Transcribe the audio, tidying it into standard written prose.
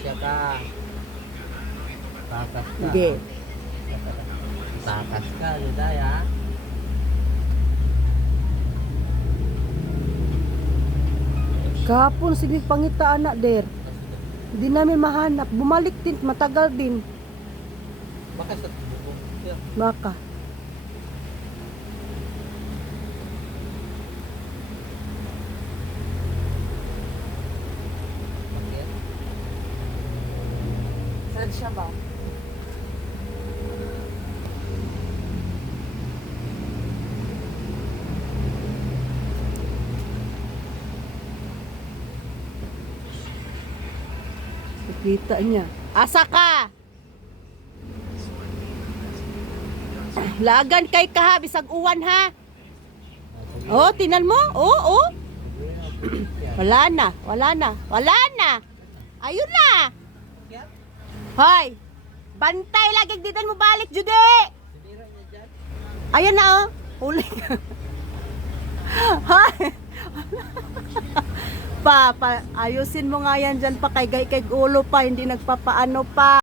siya ka. Takas ka. Sige. Takas ka, Juday ha. Kahapon sige pangita anak der. Hindi namin mahanap. Bumalik din, matagal din. Baka sa tubo. Baka. Bakit? Saan siya ba? Kita niya. Asa ka? Lagan kay kaha bisag uwan ha. Oh, tinan mo? Oh. Wala na. Ayun na. Hoy. Bantay lagi ditan mo balik, Jude. Sinira niya dyan. Ayan na oh. Huli ka. Hoy. Pa, ayusin mo nga yan dyan pa kay ulo pa, hindi nagpapaano pa.